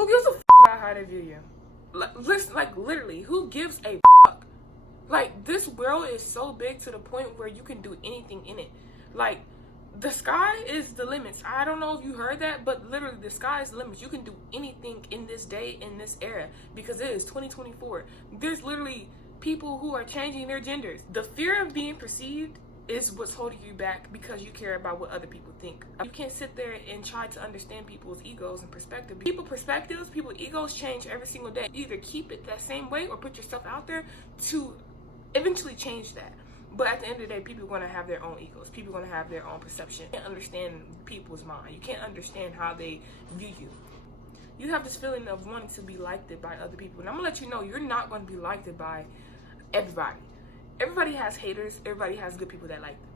Who gives a about how they view you? Listen, like literally, who gives a fuck? Like, this world is so big to the point where you can do anything in it. Like, the sky is the limits. I don't know if you heard that, but literally the sky is the limits. You can do anything in this day, in this era, because it is 2024. There's literally people who are changing their genders. The fear of being perceived is what's holding you back because you care about what other people think. You can't sit there and try to understand people's egos and perspective. People's perspectives, people's egos change every single day. Either keep it that same way or put yourself out there to eventually change that. But at the end of the day, people are going to have their own egos. People are going to have their own perception. You can't understand people's mind. You can't understand how they view you. You have this feeling of wanting to be liked by other people. And I'm going to let you know, you're not going to be liked by everybody. Everybody has haters. Everybody has good people that like them.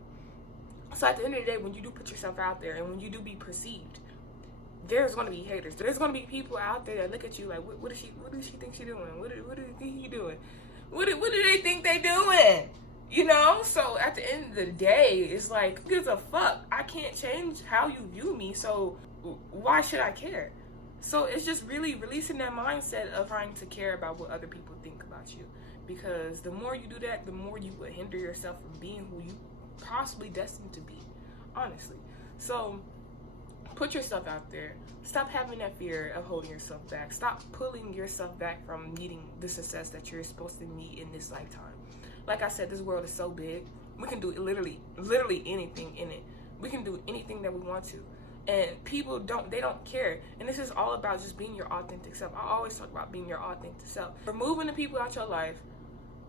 So at the end of the day, when you do put yourself out there and when you do be perceived, there's going to be haters. There's going to be people out there that look at you like, what does she think she's doing? What do you think you doing? What do they think they doing? You know? So at the end of the day, it's like, who gives a fuck? I can't change how you view me, so why should I care? So it's just really releasing that mindset of trying to care about what other people think about you. Because the more you do that, the more you will hinder yourself from being who you possibly destined to be, honestly. So put yourself out there. Stop having that fear of holding yourself back. Stop pulling yourself back from needing the success that you're supposed to need in this lifetime. Like I said, this world is so big. We can do literally anything in it. We can do anything that we want to. And people don't care. And this is all about just being your authentic self. I always talk about being your authentic self. Removing the people out your life,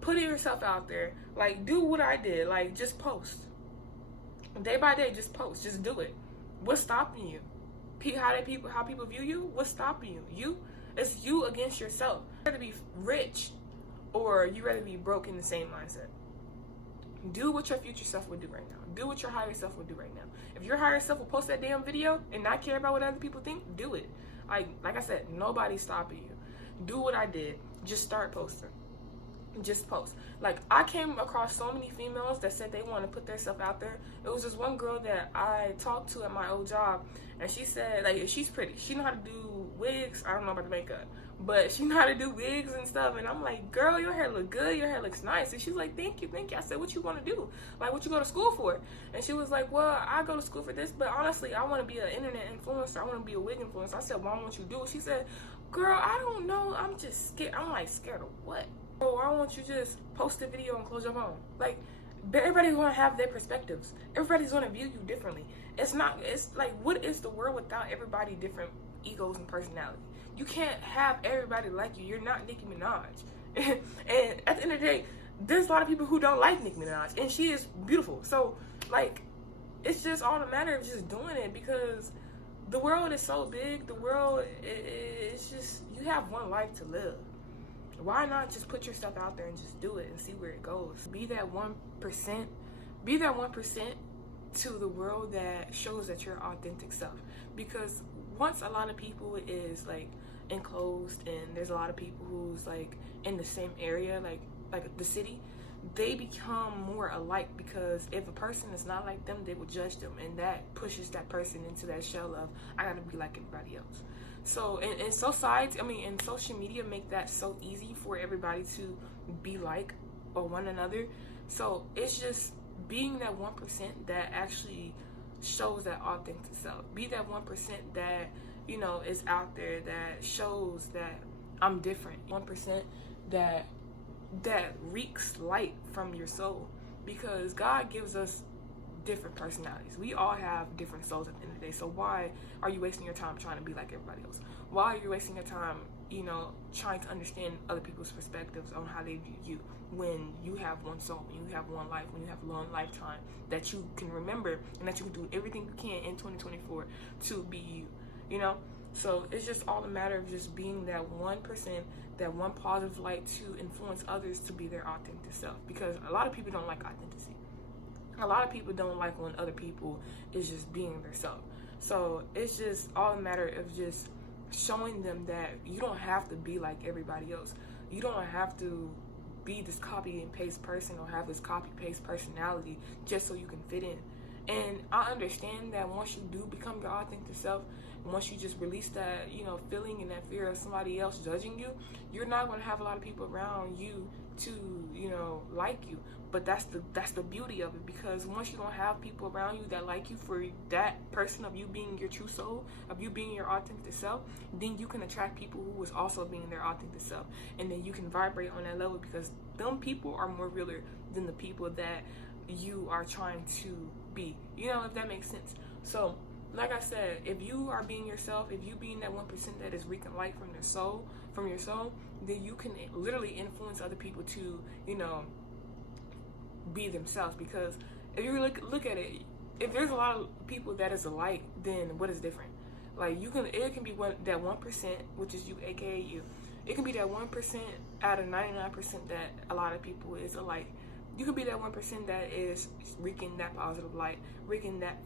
putting yourself out there. Like, do what I did. Like, just post. Day by day, just post. Just do it. What's stopping you? How people view you? What's stopping you? It's you against yourself. You rather be rich or you rather be broke in the same mindset. Do what your future self would do right now. Do what your higher self would do right now. If your higher self will post that damn video and not care about what other people think, do it. Like I said, nobody's stopping you. Do what I did. Just start posting. Just post. Like, I came across so many females that said they want to put themselves out there. It was this one girl that I talked to at my old job, and she said, like, she's pretty. She know how to do wigs. I don't know about the makeup, but she know how to do wigs and stuff. And I'm like, girl, your hair look good. Your hair looks nice. And she's like, thank you. I said, what you want to do? Like, what you go to school for? And she was like, well, I go to school for this, but honestly, I want to be an internet influencer. I want to be a wig influencer. I said, why won't you do it? She said, girl, I don't know. I'm just scared. I'm like, scared of what? Oh, why won't you just post a video and close your phone? Like, everybody's going to have their perspectives. Everybody's going to view you differently. It's like, what is the world without everybody different egos and personality? You can't have everybody like you. You're not Nicki Minaj. And at the end of the day, there's a lot of people who don't like Nicki Minaj, and she is beautiful. So, like, it's just all a matter of just doing it, because the world is so big. The world is just, you have one life to live. Why not just put yourself out there and just do it and see where it goes? Be that 1%. Be that 1% to the world that shows that you're authentic self. Because once a lot of people is like enclosed, and there's a lot of people who's like in the same area, like the city, they become more alike, because if a person is not like them, they will judge them, and that pushes that person into that shell of, I gotta be like everybody else. So, and society, and social media make that so easy for everybody to be like or one another. So it's just being that 1% that actually shows that authentic self. Be that 1% that, you know, is out there, that shows that I'm different. 1% that reeks light from your soul, because God gives us different personalities. We all have different souls at the end of the day. So why are you wasting your time trying to be like everybody else? Why are you wasting your time, you know, trying to understand other people's perspectives on how they view you, when you have one soul, when you have one life, when you have a long lifetime that you can remember, and that you can do everything you can in 2024 to be you, you know? So it's just all a matter of just being that 1%, that one positive light to influence others to be their authentic self. Because a lot of people don't like authenticity. A lot of people don't like when other people is just being themselves. So it's just all a matter of just showing them that you don't have to be like everybody else. You don't have to be this copy and paste person or have this copy paste personality just so you can fit in. And I understand that once you do become your authentic self, once you just release that, you know, feeling and that fear of somebody else judging you, you're not going to have a lot of people around you to, you know, like you. But that's the beauty of it, because once you don't have people around you that like you for that person of you being your true soul, of you being your authentic self, then you can attract people who is also being their authentic self, and then you can vibrate on that level, because them people are more realer than the people that you are trying to be, you know, if that makes sense. So like I said, if you are being yourself, if you being that 1% that is reeking light from your soul, then you can literally influence other people to, you know, be themselves. Because if you look at it, if there's a lot of people that is alike, then what is different? Like, it can be that 1%, which is you, aka you. It can be that 1% out of 99% that a lot of people is alike. You can be that 1% that is wreaking that positive light, wreaking that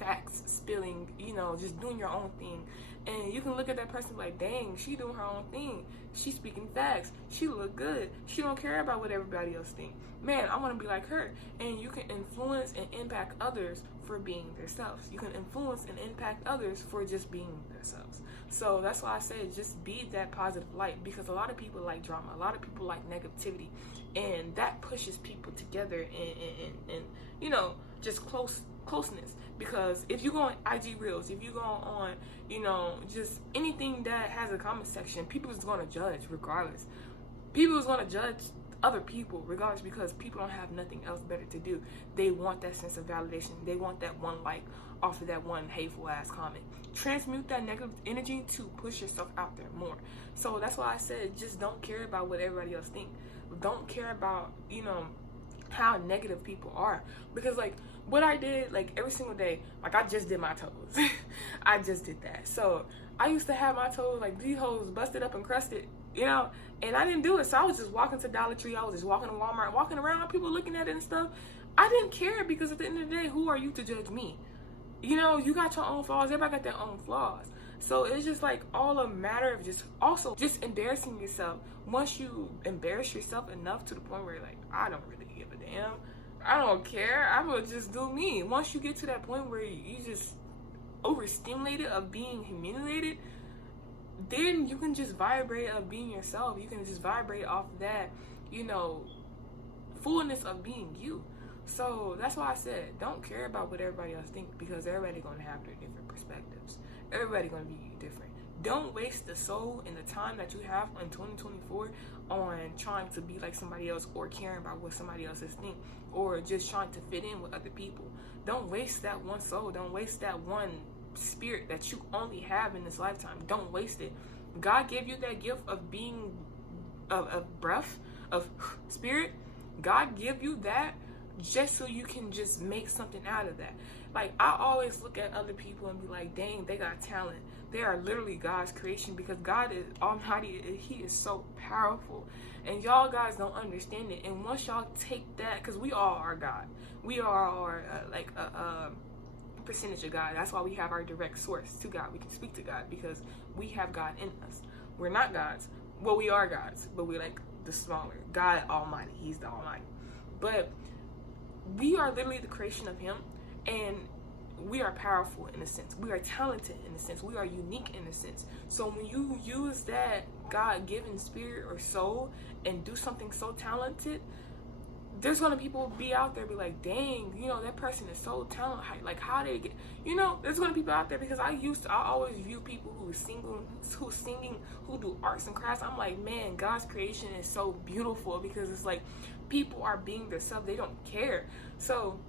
facts spilling, you know, just doing your own thing. And you can look at that person like, dang, she doing her own thing. She's speaking facts. She look good. She don't care about what everybody else think. Man, I want to be like her. And you can influence and impact others for being themselves. You can influence and impact others for just being themselves. So that's why I say just be that positive light, because a lot of people like drama. A lot of people like negativity. And that pushes people together and you know, just closeness. Because if you go on IG Reels, if you go on, you know, just anything that has a comment section, people is going to judge regardless. People is going to judge other people regardless, because people don't have nothing else better to do. They want that sense of validation. They want that one like off of that one hateful ass comment. Transmute that negative energy to push yourself out there more. So that's why I said just don't care about what everybody else thinks. Don't care about, you know, how negative people are. Because like what I did, like every single day, like I just did my toes. I just did that. So I used to have my toes like these hoes busted up and crusted, you know, and I didn't do it. So I was just walking to Dollar Tree, I was just walking to Walmart, walking around, people looking at it and stuff. I didn't care, because at the end of the day, who are you to judge me? You know, you got your own flaws. Everybody got their own flaws. So it's just like all a matter of just embarrassing yourself. Once you embarrass yourself enough to the point where you're like, I don't really give a damn, I don't care, I will just do me. Once you get to that point where you just overstimulated of being humiliated, then you can just vibrate of being yourself. You can just vibrate off that, you know, fullness of being you. So that's why I said don't care about what everybody else thinks, because everybody gonna have their different perspectives. Everybody gonna be different. Don't waste the soul and the time that you have in 2024 on trying to be like somebody else, or caring about what somebody else is think, or just trying to fit in with other people. Don't waste that one soul. Don't waste that one spirit that you only have in this lifetime. Don't waste it. God gave you that gift of being of breath, of spirit. God give you that just so you can just make something out of that. Like, I always look at other people and be like, dang, they got talent. They are literally God's creation, because God is almighty. He is so powerful, and y'all guys don't understand it. And once y'all take that, because we all are God, we are like a percentage of God. That's why we have our direct source to God. We can speak to God because we have God in us. We're not gods. Well, we are gods, but we're like the smaller God Almighty. He's the Almighty. But we are literally the creation of Him, and we are powerful in a sense. We are talented in a sense. We are unique in a sense. So when you use that God-given spirit or soul and do something so talented, there's gonna people be out there be like, dang, you know, that person is so talented. Like, how they get, you know, there's gonna be people out there, because I always view people who singing, who do arts and crafts. I'm like, man, God's creation is so beautiful, because it's like people are being themselves. They don't care. So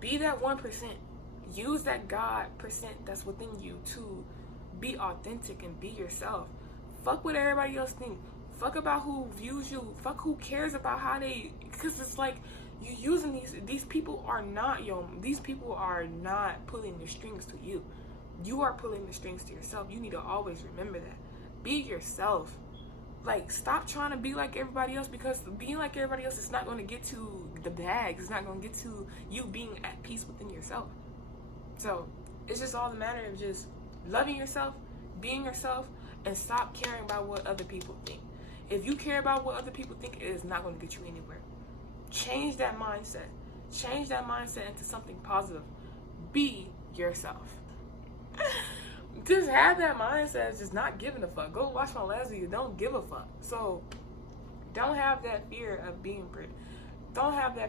be that 1%. Use that God percent that's within you to be authentic and be yourself. Fuck what everybody else thinks. Fuck about who views you. Fuck who cares about how they, because it's like you using these people are not these people are not pulling the strings to you. You are pulling the strings to yourself. You need to always remember that. Be yourself. Like, stop trying to be like everybody else, because being like everybody else is not going to get to the bag. It's not going to get to you being at peace within yourself. So it's just all the matter of just loving yourself, being yourself, and stop caring about what other people think. If you care about what other people think, it is not going to get you anywhere. Change that mindset. Change that mindset into something positive. Be yourself. just have that mindset of just not giving a fuck. Go watch my last video. Don't give a fuck. So don't have that fear of being pretty. Don't have that